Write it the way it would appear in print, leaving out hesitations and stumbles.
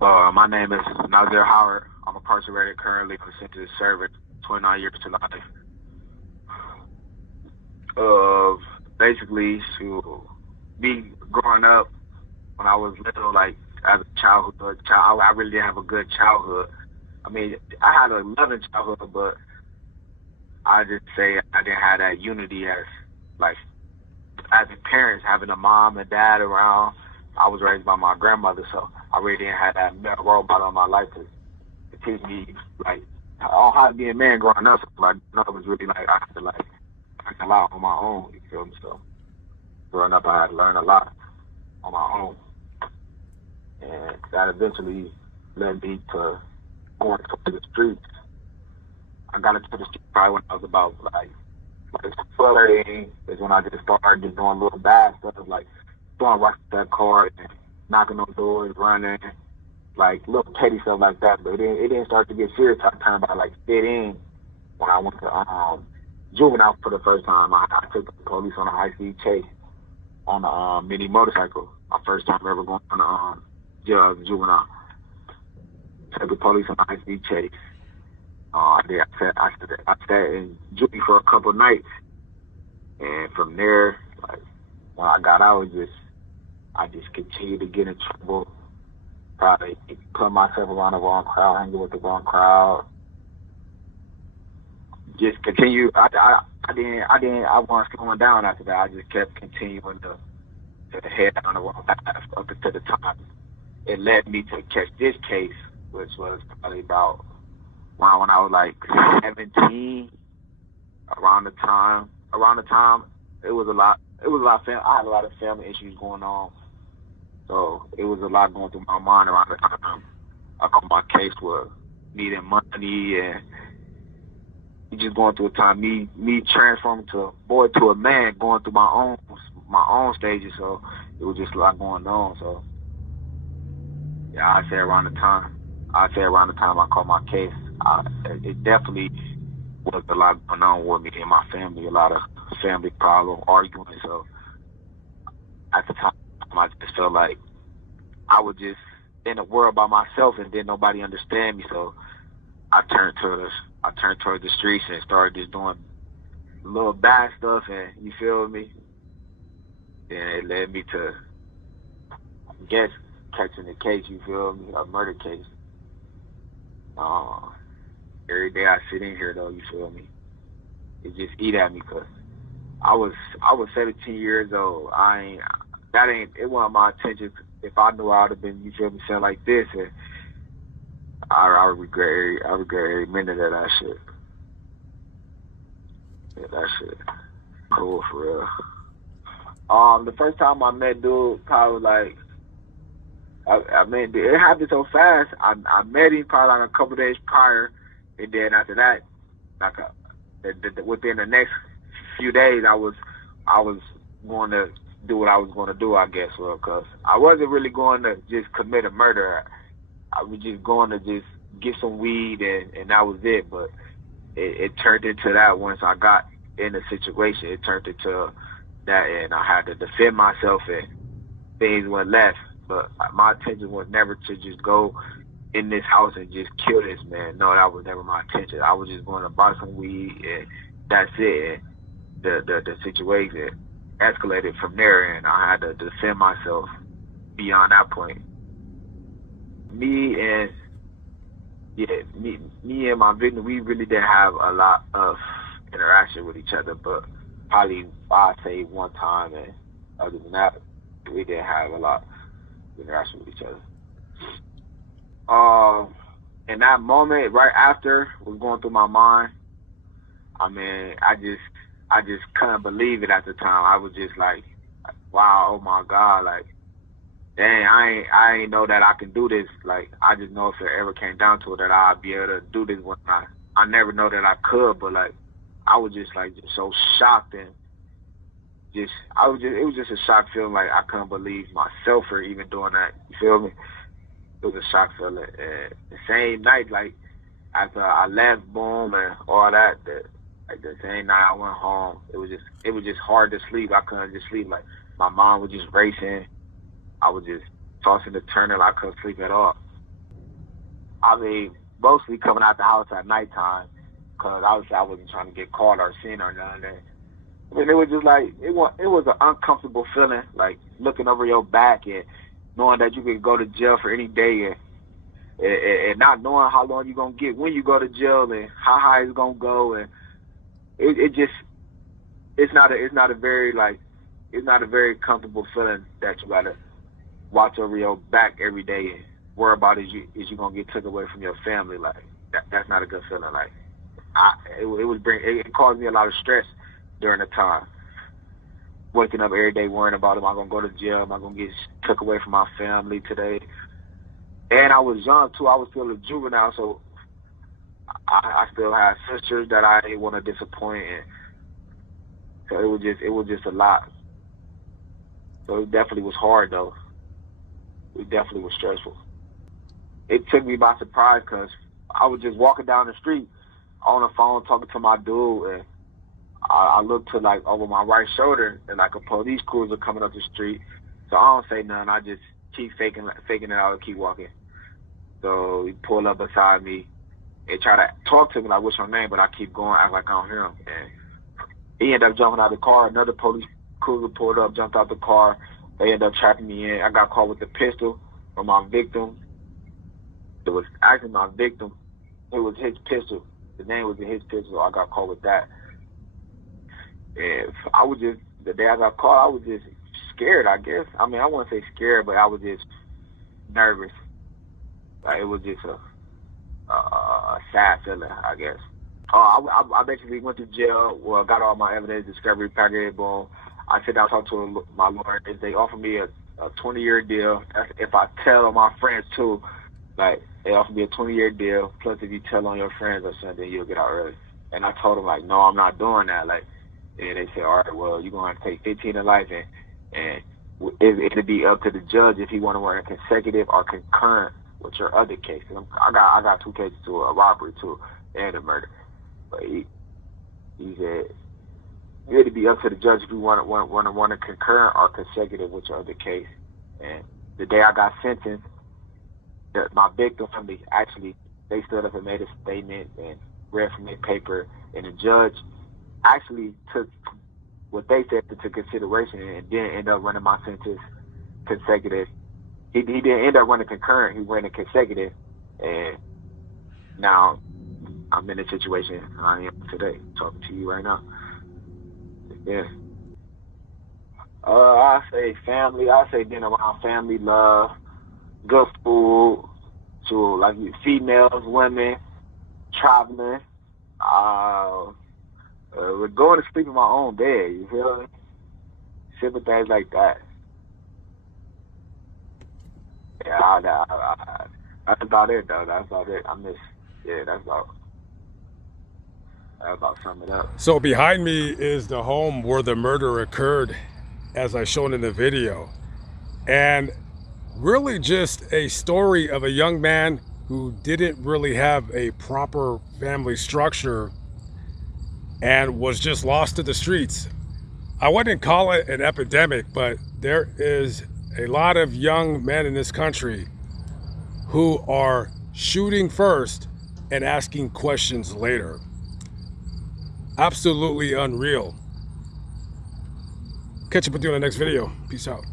My name is Nazir. I'm incarcerated currently for sentence service, 29 years to life. Basically, to me growing up when I was little, like as a child, I really didn't have a good childhood. I mean, I had a loving childhood, but I just say I didn't have that unity like, as a parents, having a mom and dad around. I was raised by my grandmother, so I really didn't have that male role model in my life to teach me, like, on how to be a man growing up. So, like, it was really like I had to, like, learn a lot on my own, you feel me? So growing up, I had to learn a lot on my own, and that eventually led me to going to the streets. I got into the streets probably when I was about, like 13 is when I just started just doing little bad stuff, like throwing rocks at that car and knocking on doors, running, like little petty stuff like that. But it didn't start to get serious. I kind of like fit in when I went to juvenile for the first time. I took the police on a high-speed chase on a mini motorcycle. My first time ever going on juvenile. Took the police on a high-speed chase. I sat in juvie for a couple of nights, and from there, like when I got out, I just continued to get in trouble. Probably put myself around the wrong crowd, hanging with the wrong crowd. Just continue. I wasn't slowing down after that. I just kept continuing to head down the wrong path up until the time it led me to catch this case, which was probably about when I was like 17. Around the time, it was a lot. I had a lot of family issues going on, so it was a lot going through my mind around the time I caught my case with needing money and just going through a time me transforming to a man, going through my own stages. So it was just a lot going on. So yeah, I'd say around the time I caught my case, it definitely was a lot going on with me and my family, a lot of family problems, arguing. So at the time, I just felt like I was just in a world by myself and didn't nobody understand me. So I turned toward the streets and started just doing little bad stuff, and you feel me? And it led me to, I guess, catching the case, you feel me? A murder case. Every day I sit in here though, you feel me? It just eat at me because I was 17 years old. It wasn't my intention. If I knew I would have been, you feel me, saying like this, and I regret every minute of that shit. Yeah, that shit cool for real. The first time I met dude, probably like, I mean, it happened so fast. I met him probably like a couple days prior, and then after that, within the next few days, I was going to do what I was going to do, I guess, because I wasn't really going to just commit a murder. I was just going to just get some weed, and that was it. But it turned into that once I got in the situation. It turned into that, and I had to defend myself, and things went left. But my intention was never to just go in this house and just kill this man. No, that was never my intention. I was just going to buy some weed, and that's it. And the situation escalated from there, and I had to defend myself beyond that point. Me and my victim, we really didn't have a lot of interaction with each other, but probably I'd say one time, and other than that, we didn't have a lot of interaction with each other. In that moment, right after, was going through my mind. I mean, I just couldn't believe it at the time. I was just like, wow, oh my God, like, dang, I ain't know that I can do this. Like, I just know if it ever came down to it that I'd be able to do this one time. I never know that I could, but like, I was just like just so shocked, and it was just a shock feeling, like I couldn't believe myself for even doing that. You feel me? It was a shock feeling. And the same night, like after I left, boom, and all that, like the same night I went home, it was just hard to sleep. I couldn't just sleep. Like my mind was just racing. I was just tossing and turning. I couldn't sleep at all. I mean, mostly coming out the house at nighttime, because obviously I wasn't trying to get caught or seen or none of that. I mean, it was just like, it was an uncomfortable feeling, like looking over your back and knowing that you could go to jail for any day, and not knowing how long you're going to get when you go to jail and how high it's going to go. And it's not a very comfortable feeling that you got to watch over your back every day and worry about is you going to get took away from your family. Like, that's not a good feeling. Like, it caused me a lot of stress during the time. Waking up every day worrying about, am I going to go to jail? Am I going to get took away from my family today? And I was young too. I was still a juvenile, so I still had sisters that I didn't want to disappoint. And so it was just a lot. So it definitely was hard though. It definitely was stressful. It took me by surprise because I was just walking down the street on the phone talking to my dude, and I looked to like over my right shoulder, and like a police cruiser coming up the street. So I don't say nothing. I just keep faking it out and keep walking. So he pulled up beside me and try to talk to me like, what's your name? But I keep going, act like I don't hear him. And he ended up jumping out of the car. Another police cruiser pulled up, jumped out the car. They ended up trapping me in. I got caught with a pistol from my victim. It was actually my victim. It was his pistol. The name was in his pistol. I got caught with that. And the day I got caught, I was just scared, I guess. I mean, I wouldn't say scared, but I was just nervous. Like, it was just a sad feeling, I guess. I basically went to jail. Well, got all my evidence, discovery package, boom. I said I talked to my lawyer. They offered me a 20-year deal. If I tell on my friends too, like, they offered me a 20-year deal. Plus, if you tell on your friends or something, you'll get out early. And I told them, like, no, I'm not doing that. Like, and they said, all right, well, you're going to take 15 to life, and it'll be up to the judge if he want to work consecutive or concurrent with your other case. And I got 2 cases too, a robbery too, and a murder. But he said it'll be up to the judge if you want to concurrent or consecutive with your other case. And the day I got sentenced, my victim family actually, they stood up and made a statement and read from their paper, and the judge actually took what they said into consideration and didn't end up running my sentence consecutive. He didn't end up running concurrent. He ran it consecutive, and now I'm in the situation I am today, talking to you right now. Yeah. I say family. I say being around family, love, good food, to like females, women, traveling. We're going to sleep in my own bed. You feel me? Simple things like that. Yeah, that's about it though. That's about it. That's about summing it up. So behind me is the home where the murder occurred, as I shown in the video. And really just a story of a young man who didn't really have a proper family structure and was just lost to the streets. I wouldn't call it an epidemic, but there is a lot of young men in this country who are shooting first and asking questions later. Absolutely unreal. Catch up with you in the next video. Peace out.